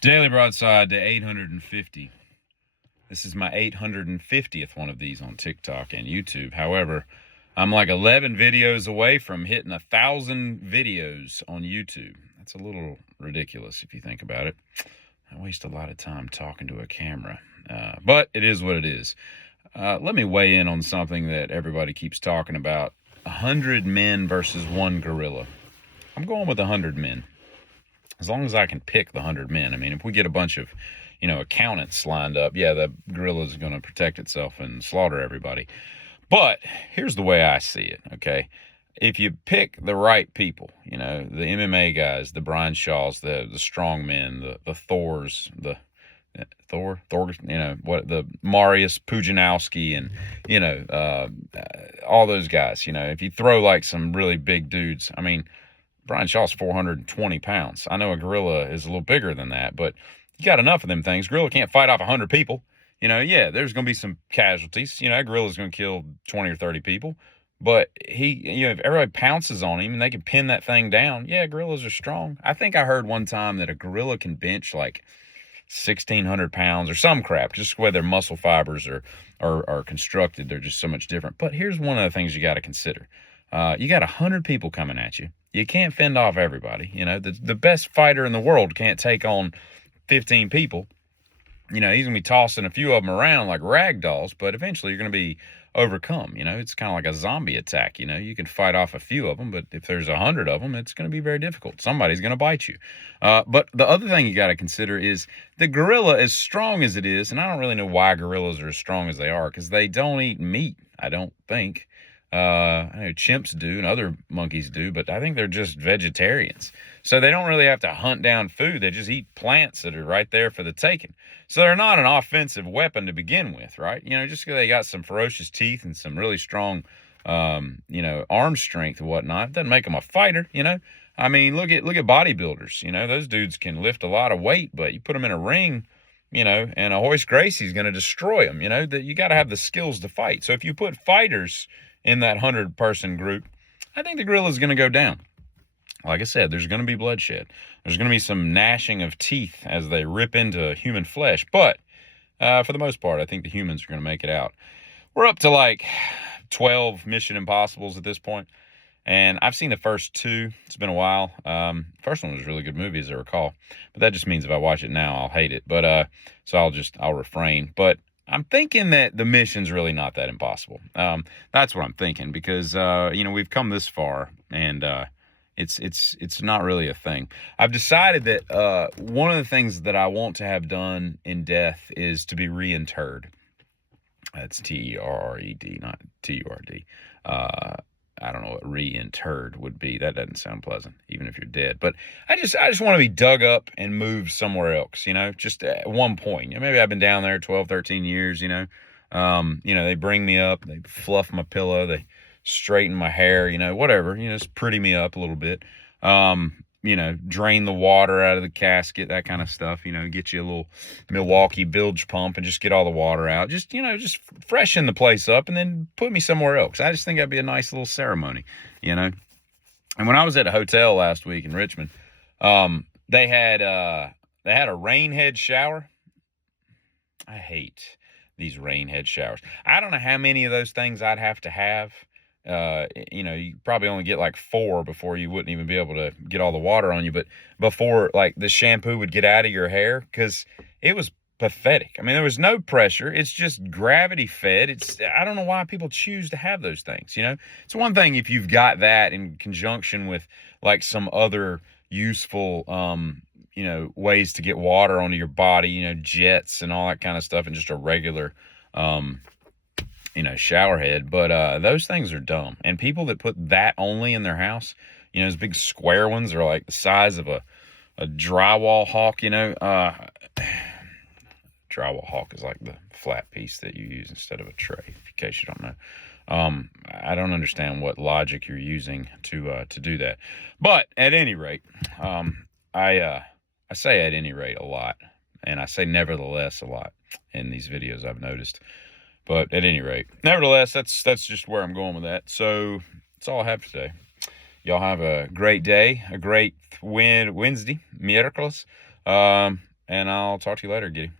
Daily Broadside to 850. This is my 850th one of these on TikTok and YouTube. However, I'm like 11 videos away from hitting 1,000 videos on YouTube. That's a little ridiculous if you think about it. I waste a lot of time talking to a camera, but it is what it is. Let me weigh in on something that everybody keeps talking about. 100 men versus one gorilla. I'm going with 100 men. As long as I can pick the 100 men. I mean, if we get a bunch of, accountants lined up, yeah, the gorilla's going to protect itself and slaughter everybody. But here's the way I see it, okay? If you pick the right people, the MMA guys, the Brian Shaws, the strong men, the Thors, the the Marius Pujanowski, and, all those guys, if you throw like some really big dudes, I mean, Brian Shaw's 420 pounds. I know a gorilla is a little bigger than that, but you got enough of them things. Gorilla can't fight off 100 people. Yeah, there's going to be some casualties. A gorilla's going to kill 20 or 30 people. But if everybody pounces on him and they can pin that thing down, yeah, gorillas are strong. I think I heard one time that a gorilla can bench like 1,600 pounds or some crap, just the way their muscle fibers are constructed. They're just so much different. But here's one of the things you got to consider. You got 100 people coming at you. You can't fend off everybody. The best fighter in the world can't take on 15 people. He's going to be tossing a few of them around like rag dolls, but eventually you're going to be overcome. It's kind of like a zombie attack. You can fight off a few of them, but if there's 100 of them, it's going to be very difficult. Somebody's going to bite you. But the other thing you got to consider is the gorilla, as strong as it is, and I don't really know why gorillas are as strong as they are, because they don't eat meat, I don't think. I know chimps do and other monkeys do, but I think they're just vegetarians. So they don't really have to hunt down food. They just eat plants that are right there for the taking. So they're not an offensive weapon to begin with, right? Just because they got some ferocious teeth and some really strong, arm strength and whatnot, doesn't make them a fighter, I mean, look at bodybuilders, those dudes can lift a lot of weight, but you put them in a ring, and a Hoist Gracie's going to destroy them, that you got to have the skills to fight. So if you put fighters in that 100-person group, I think the gorilla is going to go down. Like I said, there's going to be bloodshed. There's going to be some gnashing of teeth as they rip into human flesh. But for the most part, I think the humans are going to make it out. We're up to like 12 Mission Impossibles at this point. And I've seen the first two. It's been a while. First one was a really good movie, as I recall. But that just means if I watch it now, I'll hate it. But so I'll refrain. But I'm thinking that the mission's really not that impossible. That's what I'm thinking, because we've come this far, and it's not really a thing. I've decided that one of the things that I want to have done in death is to be reinterred. That's T-E-R-R-E-D, not T-U-R-D. I don't know what reinterred would be. That doesn't sound pleasant, even if you're dead. But I just want to be dug up and moved somewhere else, just at one point. Maybe I've been down there 12, 13 years, they bring me up, they fluff my pillow, they straighten my hair, whatever, just pretty me up a little bit. Drain the water out of the casket, that kind of stuff, get you a little Milwaukee bilge pump and just get all the water out. Just freshen the place up and then put me somewhere else. I just think that'd be a nice little ceremony, And when I was at a hotel last week in Richmond, they had a rain head shower. I hate these rain head showers. I don't know how many of those things I'd have to have. You probably only get like 4 before you wouldn't even be able to get all the water on you. But before, like, the shampoo would get out of your hair, because it was pathetic. I mean, there was no pressure. It's just gravity fed. I don't know why people choose to have those things. It's one thing if you've got that in conjunction with like some other useful, ways to get water onto your body, jets and all that kind of stuff, and just a regular, shower head. But those things are dumb. And people that put that only in their house, those big square ones are like the size of a drywall hawk, drywall hawk is like the flat piece that you use instead of a tray, in case you don't know. I don't understand what logic you're using to do that. But at any rate, I say at any rate a lot, and I say nevertheless a lot in these videos, I've noticed. But at any rate, nevertheless, that's just where I'm going with that. So that's all I have today. Y'all have a great day, a great Wednesday, miércoles. and I'll talk to you later, Giddy.